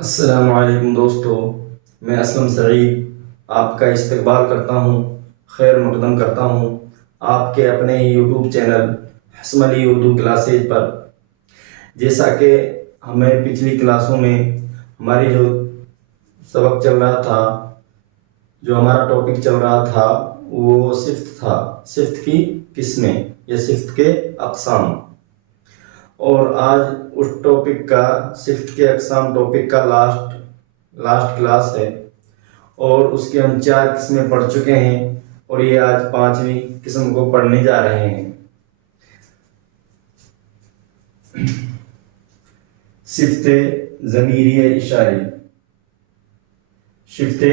السلام علیکم دوستو، میں اسلم سعید آپ کا استقبال کرتا ہوں، خیر مقدم کرتا ہوں آپ کے اپنے یوٹیوب چینل حسم علی اردو کلاسز پر۔ جیسا کہ ہمیں پچھلی کلاسوں میں ہماری جو سبق چل رہا تھا، جو ہمارا ٹاپک چل رہا تھا وہ صفت تھا، صفت کی قسمیں یا صفت کے اقسام۔ اور آج اس ٹاپک کا، صفت کے اقسام ٹاپک کا لاسٹ کلاس ہے، اور اس کے ہم 4 قسمیں پڑھ چکے ہیں، اور یہ آج 5ویں قسم کو پڑھنے جا رہے ہیں۔ صفت ضمیری یا اشاری۔ صفت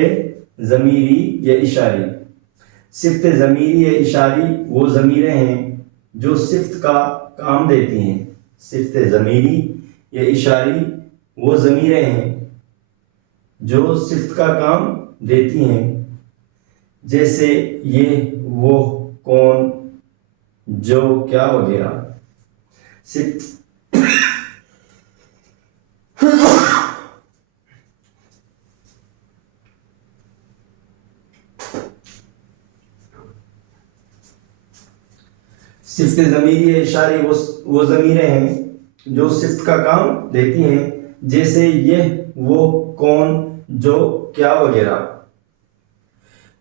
ضمیری یا اشاری۔ صفت ضمیری یا اشاری وہ ضمیریں ہیں جو صفت کا کام دیتی ہیں۔ صفت ضمیری یا اشاری وہ ضمیریں ہیں جو صفت کا کام دیتی ہیں، جیسے یہ، وہ، کون، جو، کیا وغیرہ۔ صفت ضمیری یا اشاری وہ ضمیریں ہیں جو صفت کا کام دیتی ہیں، جیسے یہ، وہ، کون، جو، کیا وغیرہ۔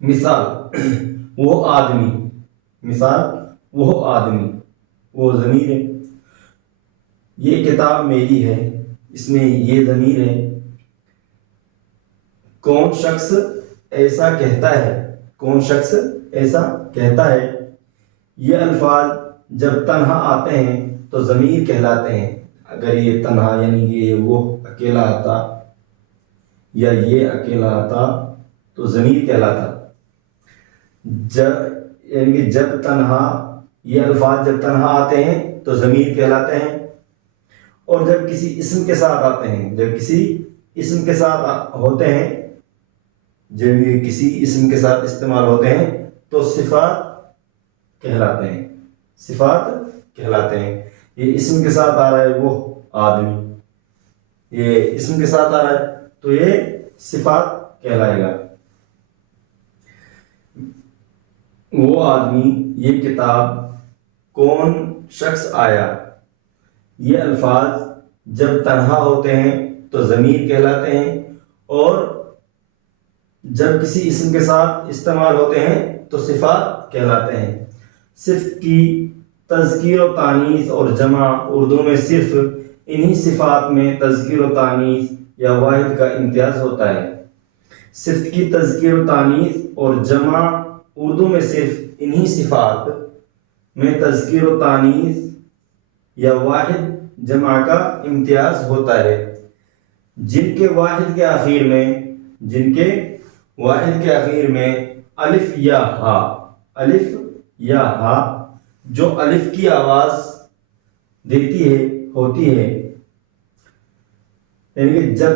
مثال، وہ آدمی۔ مثال، وہ آدمی وہ ضمیر ہے۔ یہ کتاب میری ہے، اس میں یہ ضمیر ہے۔ کون شخص ایسا کہتا ہے، کون شخص ایسا کہتا ہے۔ یہ الفاظ جب تنہا آتے ہیں تو ضمیر کہلاتے ہیں۔ اگر یہ تنہا یعنی یہ وہ اکیلا آتا یا یہ اکیلا آتا تو ضمیر کہلاتا۔ یعنی کہ جب تنہا، یہ الفاظ جب تنہا آتے ہیں تو ضمیر کہلاتے ہیں، اور جب کسی اسم کے ساتھ آتے ہیں، جب کسی اسم کے ساتھ ہوتے ہیں، جب یہ کسی اسم کے ساتھ استعمال ہوتے ہیں تو صفات کہلاتے ہیں۔ صفات کہلاتے ہیں۔ یہ اسم کے ساتھ آ رہا ہے وہ آدمی، یہ اسم کے ساتھ آ رہا ہے تو یہ صفات کہلائے گا۔ وہ آدمی، یہ کتاب، کون شخص آیا، یہ الفاظ جب تنہا ہوتے ہیں تو ضمیر کہلاتے ہیں، اور جب کسی اسم کے ساتھ استعمال ہوتے ہیں تو صفات کہلاتے ہیں۔ صفت کی تذکیر و تانیث اور جمع اردو میں صرف انہی صفات میں تذکیر و تانیث یا واحد کا امتیاز ہوتا ہے۔ صفت کی تذکیر و تانیث اور جمع اردو میں صرف انہی صفات میں تذکیر و تانیث یا واحد جمع کا امتیاز ہوتا ہے، جن کے واحد کے آخر میں الف یا ہا، الف یا ہا جو الف کی آواز دیتی ہے ہوتی ہے۔ یعنی کہ جب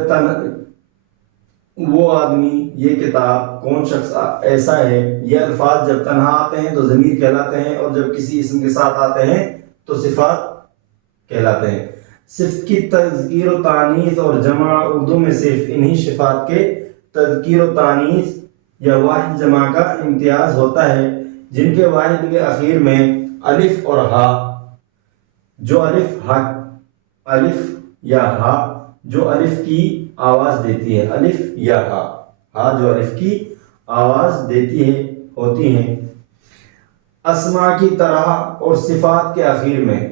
وہ آدمی، یہ کتاب، کون شخص ایسا ہے، یہ الفاظ جب تنہا آتے ہیں تو ضمیر کہلاتے ہیں، اور جب کسی اسم کے ساتھ آتے ہیں تو صفات کہلاتے ہیں۔ صفت کی تذکیر و تانیث اور جمع اردو میں صرف انہی صفات کے تذکیر و تانیث یا واحد جمع کا امتیاز ہوتا ہے، جن کے واحد کے آخر میں الف اور ہا جو الف یا ہا جو الف کی آواز دیتی ہے، الف یا ہا جو الف کی آواز دیتی ہے ہوتی ہیں۔ اسماء کی طرح اور صفات کے آخر میں،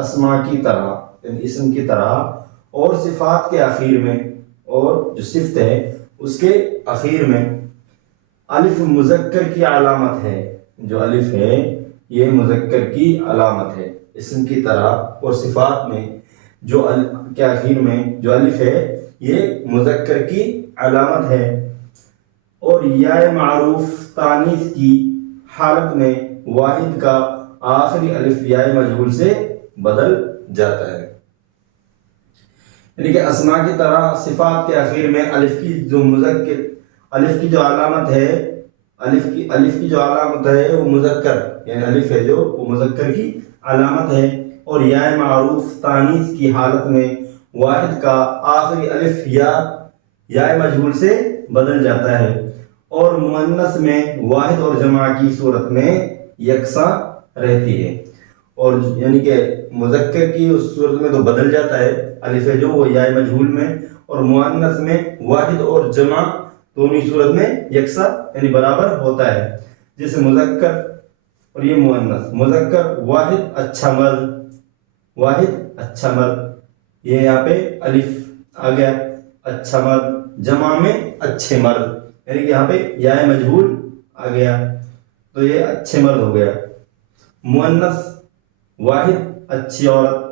اسماء کی طرح یعنی اسم کی طرح، اور صفات کے آخر میں، اور جو صفت ہے اس کے آخر میں الف مذکر کی علامت ہے۔ جو الف ہے یہ مذکر کی علامت ہے۔ اسم کی طرح اور صفات میں جو کے آخر میں جو الف ہے یہ مذکر کی علامت ہے، اور یا معروف تانیث کی حالت میں واحد کا آخری الف یا مجہول سے بدل جاتا ہے۔ یعنی کہ اسماء کی طرح صفات کے آخر میں الف کی جو علامت ہے، الف کی جو علامت ہے وہ مذکر، یعنی الف ہے جو وہ مذکر کی علامت ہے، اور یا معروف تانیث کی حالت میں واحد کا آخری الف یا یا مجہول سے بدل جاتا ہے، اور مؤنث میں واحد اور جمع کی صورت میں یکساں رہتی ہے، اور یعنی کہ مذکر کی اس صورت میں تو بدل جاتا ہے الف جو وہ یا مجہول میں، اور مؤنث میں واحد اور جمع دونوں صورت میں یکساں یعنی برابر ہوتا ہے. جیسے مذکر اور یہ مؤنث، مذکر واحد اچھا مرد، واحد اچھا مرد، یہ یہاں پہ الف آ گیا، اچھا مرد، جمع میں اچھے مرد، یعنی کہ یہاں پہ یا مجہول آ گیا تو یہ اچھے مرد ہو گیا. مؤنث واحد اچھی عورت،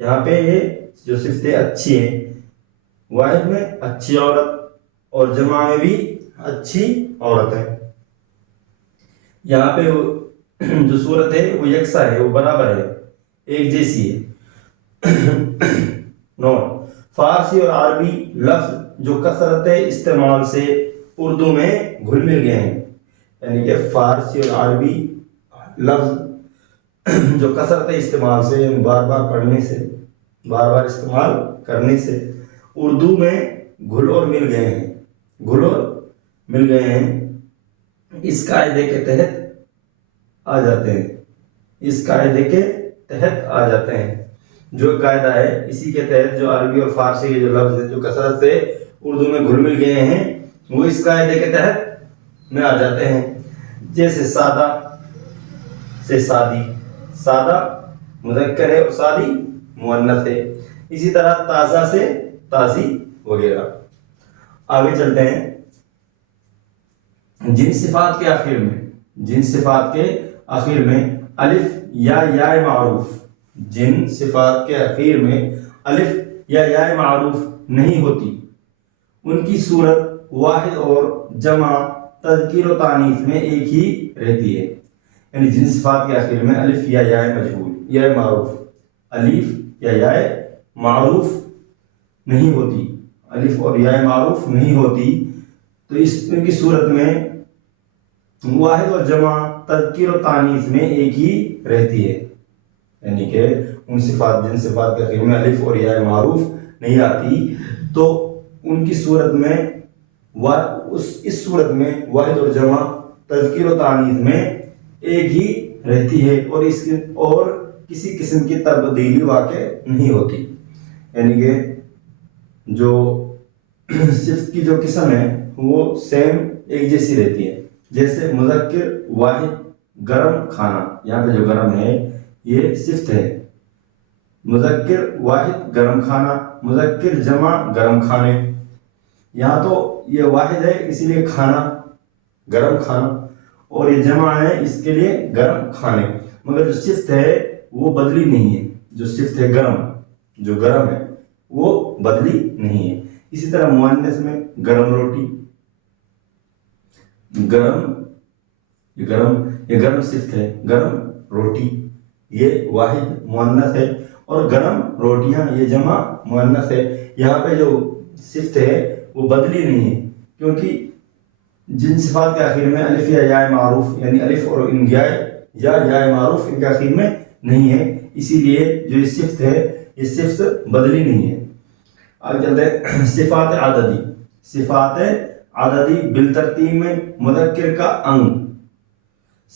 یہاں پہ یہ جو صفتیں اچھی ہیں، واحد میں اچھی عورت اور جمع میں بھی اچھی عورت ہے. یہاں پہ جو صورت ہے وہ یکساں ہے، وہ برابر ہے، ایک جیسی ہے. نوٹ: فارسی اور عربی لفظ جو کثرت استعمال سے اردو میں گھل مل گئے ہیں، یعنی کہ فارسی اور عربی لفظ جو کثرت استعمال سے، بار بار پڑھنے سے، بار بار استعمال کرنے سے اردو میں گھل اور مل گئے ہیں، گھل اور مل گئے ہیں، اس قاعدے کے تحت آ جاتے ہیں، اس قاعدے کے تحت آ جاتے ہیں. جو قاعدہ ہے اسی کے تحت جو عربی اور فارسی کے جو لفظ ہیں جو کثرت سے اردو میں گھل مل گئے ہیں وہ اس قاعدے کے تحت میں آ جاتے ہیں. جیسے سادہ سے سادی، سادہ مذکر ہے اور سادی مؤنث ہے. اسی طرح تازہ سے تازی وغیرہ. آگے چلتے ہیں. جن صفات کے آخر میں، جن صفات کے آخر میں الف یا یا معروف، جن صفات کے آخر میں الف یا یا معروف نہیں ہوتی ان کی صورت واحد اور جمع تذکیر و تانیث میں ایک ہی رہتی ہے. یعنی جن صفات کے آخر میں الف یا یا مجہول، یا معروف، الف یا یا معروف نہیں ہوتی، الف اور یا معروف نہیں ہوتی تو ان کی صورت میں واحد اور جمع تذکیر و تانیث میں ایک ہی رہتی ہے. یعنی کہ ان صفات، جن صفات کے آخر میں الف اور یا معروف نہیں آتی تو ان کی صورت میں اس صورت میں واحد اور جمع تذکیر و تانیث میں ایک ہی رہتی ہے، اور کسی قسم کی تبدیلی واقع نہیں ہوتی. یعنی کہ جو صفت کی جو قسم ہے وہ سیم ایک جیسی رہتی ہے. جیسے مذکر واحد گرم کھانا، یہاں پہ جو گرم ہے یہ صفت ہے، مذکر واحد گرم کھانا، مذکر جمع گرم کھانے. یہاں تو یہ واحد ہے اسی لیے کھانا، گرم کھانا، اور یہ جمع ہے اس کے لیے گرم کھانے، مگر جو صفت ہے وہ بدلی نہیں ہے. جو صفت ہے گرم، جو گرم ہے وہ بدلی نہیں ہے. اسی طرح مؤنث میں گرم روٹی، گرم، یہ گرم صفت ہے، گرم روٹی یہ واحد مؤنث ہے، اور گرم روٹیاں یہ جمع مؤنث ہے. یہاں پہ جو صفت ہے وہ بدلی نہیں ہے، کیونکہ جن صفات کے آخر میں الف یا یا معروف، یعنی الف اور ان یا معروف ان کے آخر میں نہیں ہے، اسی لیے جو یہ صفت ہے یہ صفت بدلی نہیں ہے. آگے چلتے ہیں. صفات عددی، صفات عددی بالترتیب میں مذکر کا انگ،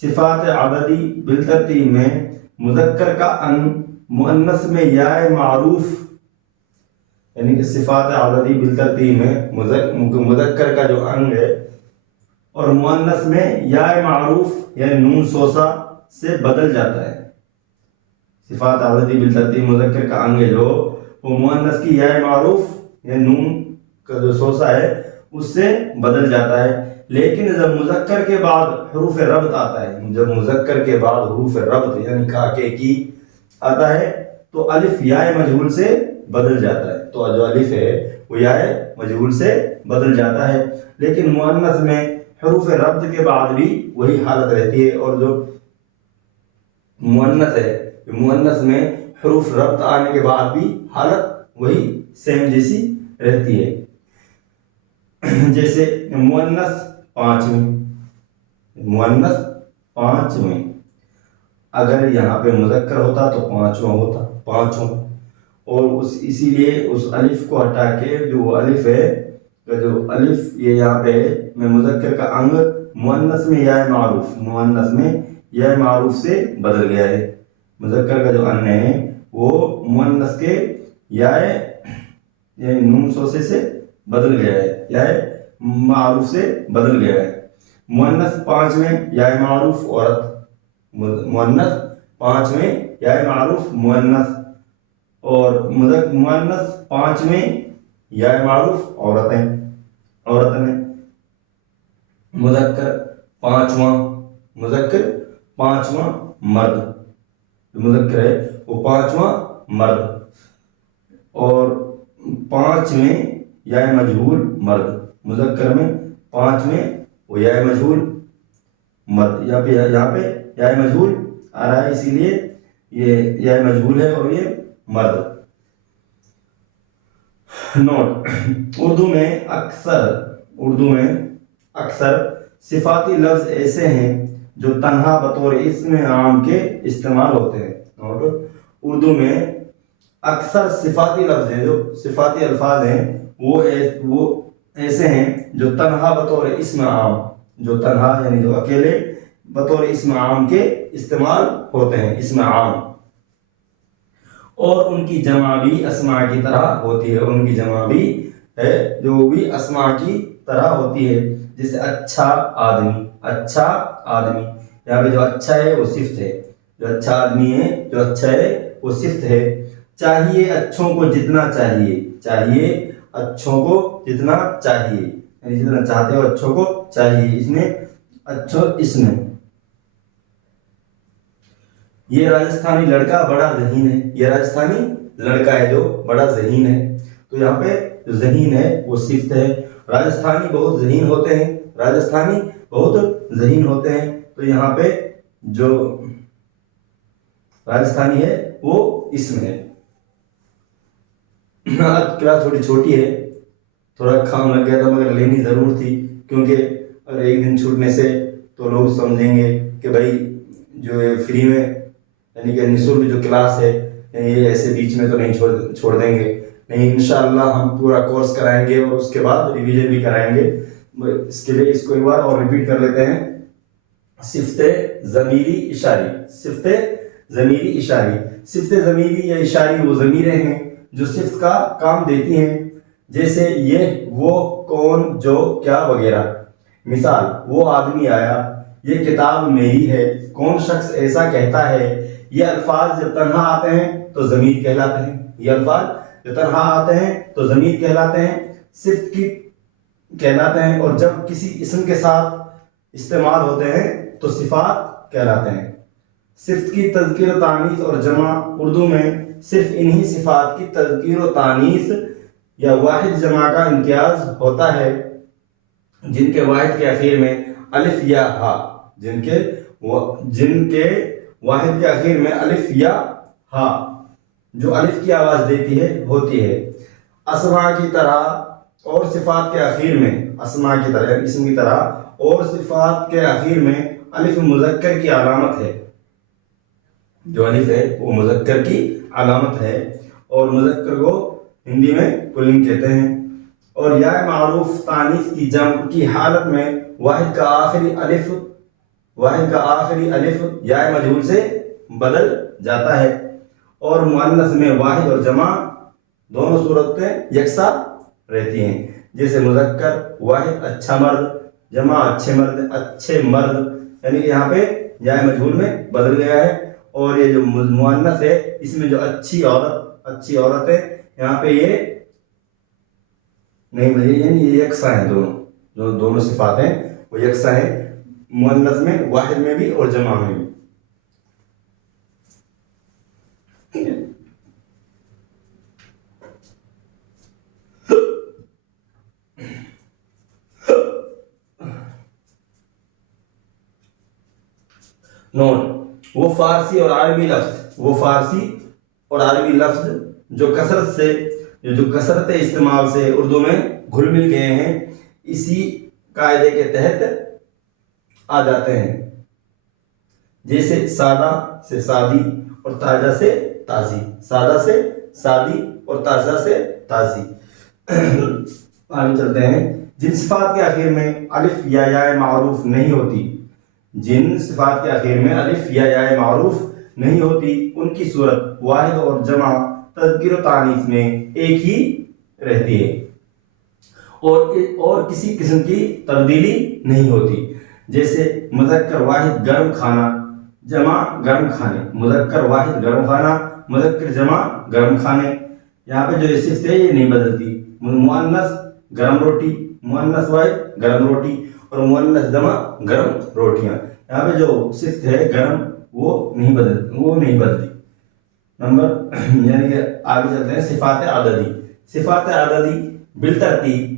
صفات عددی بالترتیب میں مذکر کا انگ مؤنث میں یا معروف، یعنی کہ صفات عددی بالترتیب میں مذکر کا جو انگ ہے اور مؤنث میں یا معروف یعنی نون سوسا سے بدل جاتا ہے. صفات عددی بالترتیب مذکر کا انگ ہے جو وہ مؤنث کی یا معروف یا نون کا جو سوسا ہے اس سے بدل جاتا ہے. لیکن جب مذکر کے بعد حروف ربط آتا ہے، جب مذکر کے بعد حروف ربط یعنی کا کے کی آتا ہے تو الف یا مجہول سے بدل جاتا ہے. تو جو الف ہے وہ یا مجہول سے بدل جاتا ہے. لیکن مؤنث میں حروف ربط کے بعد بھی وہی حالت رہتی ہے، اور جو مؤنث ہے مؤنث میں حروف ربط آنے کے بعد بھی حالت وہی سیم جیسی رہتی ہے. جیسے مؤنث پانچویں، مؤنث پانچویں، اگر یہاں پہ مذکر ہوتا تو پانچواں ہوتا، پانچواں، اور اسی لیے اس الف کو ہٹا کے جو وہ الف ہے کا جو الف یہ یہاں پہ ہے میں مذکر کا انگ مؤنث میں یا معروف سے بدل گیا ہے. مذکر کا جو ان ہے وہ مؤنث کے یا نون سوسے سے بدل گیا ہے یا معروف سے بدل گیا ہے. مؤنث 5 میں یا معروف عورت، مؤنث 5 میں یا معروف مؤنث، اور مؤنث 5 میں یا معروف عورتیں. مذکر 5واں مرد، مذکر ہے وہ 5واں مرد، اور 5 میں یا مجہول مرد. مذکر میں 5 میں وہ یا مجہول مرد، یہاں پہ یا مجہول آ رہا ہے اسی لیے یہ یا مجہول ہے اور یہ مرد. نوٹ: اردو میں اکثر صفاتی لفظ ایسے ہیں جو تنہا بطور اسم عام کے استعمال ہوتے ہیں. نوٹ: اردو میں اکثر صفاتی لفظ ہیں، جو صفاتی الفاظ ہیں وہ ایسے ہیں جو تنہا بطور اسم عام، جو تنہا یعنی جو اکیلے بطور اسم عام کے استعمال ہوتے ہیں، اسم عام، اور ان کی جمع بھی اسماء کی طرح ہوتی ہے. ان کی جمع بھی ہے جو بھی اسماء کی طرح ہوتی ہے. جیسے اچھا آدمی، یہاں پہ جو اچھا ہے وہ صفت ہے، جو اچھا آدمی ہے، جو اچھا ہے وہ صفت ہے. چاہیے اچھوں کو جتنا چاہیے، یعنی جتنا چاہتے ہو اچھوں کو چاہیے، اس میں اس میں. یہ راجستھانی لڑکا بڑا ذہین ہے، یہ راجستھانی لڑکا ہے جو بڑا ذہین ہے. تو یہاں پہ جو ذہین ہے وہ صفت ہے. راجستھانی بہت ذہین ہوتے ہیں، تو یہاں پہ جو راجستھانی ہے وہ اسم ہے. کلاس تھوڑی چھوٹی ہے، تھوڑا کام لگ گیا تھا مگر لینی ضرور تھی، کیونکہ اگر ایک دن چھوٹنے سے تو لوگ سمجھیں گے کہ بھائی جو فری میں یعنی کہ نسل جو کلاس ہے یہ ایسے بیچ میں تو نہیں چھوڑ دیں گے. نہیں، انشاءاللہ ہم پورا کورس کرائیں گے اور اس کے بعد ریویژن بھی کرائیں گے. اس کے لیے اس کو ایک بار اور ریپیٹ کر لیتے ہیں. صفت ضمیری اشاری یا اشاری وہ ضمیریں ہیں جو صفت کا کام دیتی ہیں، جیسے یہ، وہ، کون، جو، کیا وغیرہ. مثال: وہ آدمی آیا، یہ کتاب میری ہے، کون شخص ایسا کہتا ہے. یہ الفاظ جب تنہا آتے ہیں تو ضمیر کہلاتے ہیں، صفت کی کہلاتے ہیں، اور جب کسی اسم کے ساتھ استعمال ہوتے ہیں تو صفات کہلاتے ہیں. صفت کی تذکیر و تانیث اور جمع: اردو میں صرف انہی صفات کی تذکیر و تانیث یا واحد جمع کا امتیاز ہوتا ہے جن کے واحد کے اخیر میں الف یا ہا، جن کے واحد کے اخیر میں الف یا ہا جو الف کی آواز دیتی ہے ہوتی ہے. اسماء کی طرح اور صفات کے اخیر میں، اسماء کی طرح اسم کی طرح اور صفات کے اخیر میں الف مذکر کی علامت ہے. جو الف ہے وہ مذکر کی علامت ہے، اور مذکر کو ہندی میں پلنگ کہتے ہیں. اور یا معروف تانیث کی جمع کی حالت میں واحد کا آخری الف یا مجہول سے بدل جاتا ہے، اور مؤنث میں واحد اور جمع دونوں صورتیں یکساں رہتی ہیں. جیسے مذکر واحد اچھا مرد، جمع اچھے مرد، یعنی کہ یہاں پہ یا مجہول میں بدل گیا ہے. اور یہ جو مؤنث ہے اس میں جو اچھی عورت ہے، یہاں پہ یہ نہیں بدلی، یعنی یہ یکساں ہیں، دونوں صفات ہیں وہ یکساں ہیں، مؤنث میں واحد میں بھی اور جمع میں بھی. نوٹ: وہ فارسی اور عربی لفظ جو کثرت استعمال سے اردو میں گھل مل گئے ہیں اسی قاعدے کے تحت آ جاتے ہیں. جیسے سادہ سے سادی اور تازہ سے تازی، سادہ سے سادی اور تازہ سے تازی. آگے چلتے ہیں. جن صفات کے آخر میں الف یا یا معروف نہیں ہوتی، جن صفات کے آخر میں الف یا یا معروف نہیں ہوتی، ان کی صورت واحد اور جمع تذکیر و تانیث میں ایک ہی رہتی ہے اور کسی قسم کی تبدیلی نہیں ہوتی. جیسے مذکر واحد گرم کھانا، جمع گرم کھانے، مذکر واحد گرم کھانا، مذکر جمع گرم کھانے. یہاں پہ جو صفت ہے یہ نہیں بدلتی. مؤنث گرم روٹی، مؤنث واحد گرم روٹی اور مؤنث جمع گرم روٹیاں. یہاں پہ جو صفت ہے گرم وہ نہیں بدلتی. نمبر یعنی کہ آگے چلتے ہیں صفات عددی. صفات عددی بالترتیب،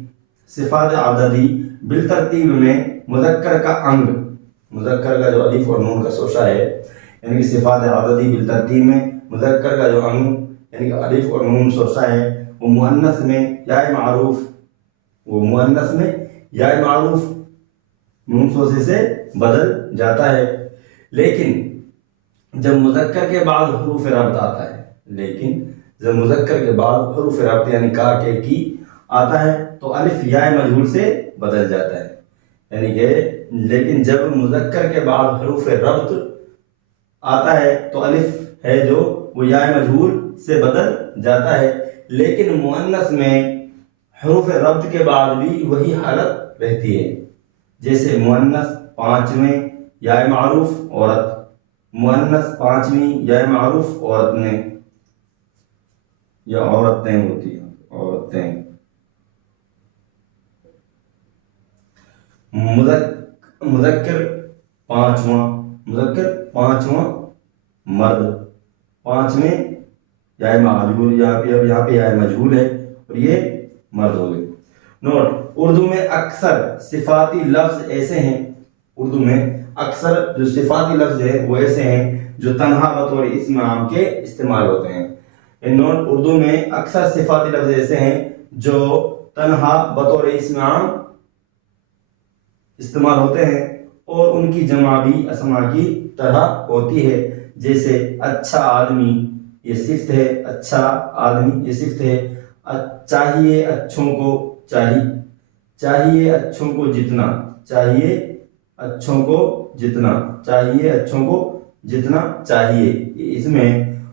صفات عددی بالترتیب میں مذکر کا انگ، مذکر کا جو الف اور نون کا شوشہ ہے، یعنی کہ صفات عددی بالترتیب میں مذکر کا جو انگ یعنی کہ الف اور نون شوشہ ہے وہ مؤنث میں یا معروف، وہ مؤنث میں یا معروف نون شوشے سے بدل جاتا ہے. لیکن جب مذکر کے بعد حروف ربط آتا ہے، لیکن جب مذکر کے بعد حروف ربط یعنی کا کے کی آتا ہے تو الف یا مجہول سے بدل جاتا ہے. یعنی کہ لیکن جب مذکر کے بعد حروف ربط آتا ہے تو الف ہے جو وہ یا مجہول سے بدل جاتا ہے. لیکن مؤنث میں حروف ربط کے بعد بھی وہی حالت رہتی ہے. جیسے مؤنث پانچویں یا معروف عورت، مؤنث پانچویں یا معروف عورت نے یا عورتیں ہوتی ہیں، عورتیں. مذکر پانچواں، مذکر پانچواں مرد، پانچویں یا مجہول، یہاں پہ یا مجہول ہے اور یہ مرد ہو گئے. نوٹ: اردو میں اکثر صفاتی لفظ ایسے ہیں، اردو میں اکثر جو صفاتی لفظ ہیں وہ ایسے ہیں جو تنہا بطور اسم عام کے استعمال ہوتے ہیں. نوٹ: اردو میں اکثر صفاتی لفظ ایسے ہیں جو تنہا بطور اسم عام استعمال ہوتے ہیں اور ان کی جمع بھی اسما کی طرح ہوتی ہے. جیسے اچھا آدمی یہ صفت ہے، اچھا آدمی یہ صفت ہے. چاہیے اچھوں کو، چاہیے اچھوں کو جتنا، چاہیے اچھوں کو جتنا، چاہیے اچھوں کو جتنا چاہیے. اس میں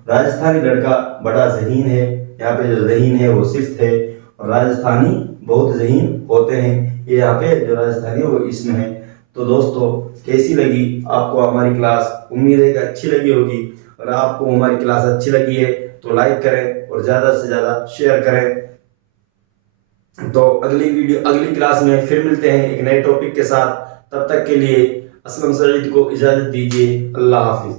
راجستھانی لڑکا بڑا ذہین ہے، یہاں پہ جو ذہین ہے وہ صفت ہے اور راجستھانی بہت ذہین ہوتے ہیں، یہ یہاں پہ جو راجستھانی ہے وہ اسم ہے. تو دوستو کیسی لگی آپ کو ہماری کلاس؟ امید ہے کہ اچھی لگی ہوگی. اور آپ کو ہماری کلاس اچھی لگی ہے تو لائک کریں اور زیادہ سے زیادہ شیئر کریں. تو اگلی کلاس میں پھر ملتے ہیں ایک نئے ٹاپک کے ساتھ. تب تک کے لیے اسلم سعید کو اجازت دیجیے. اللہ حافظ.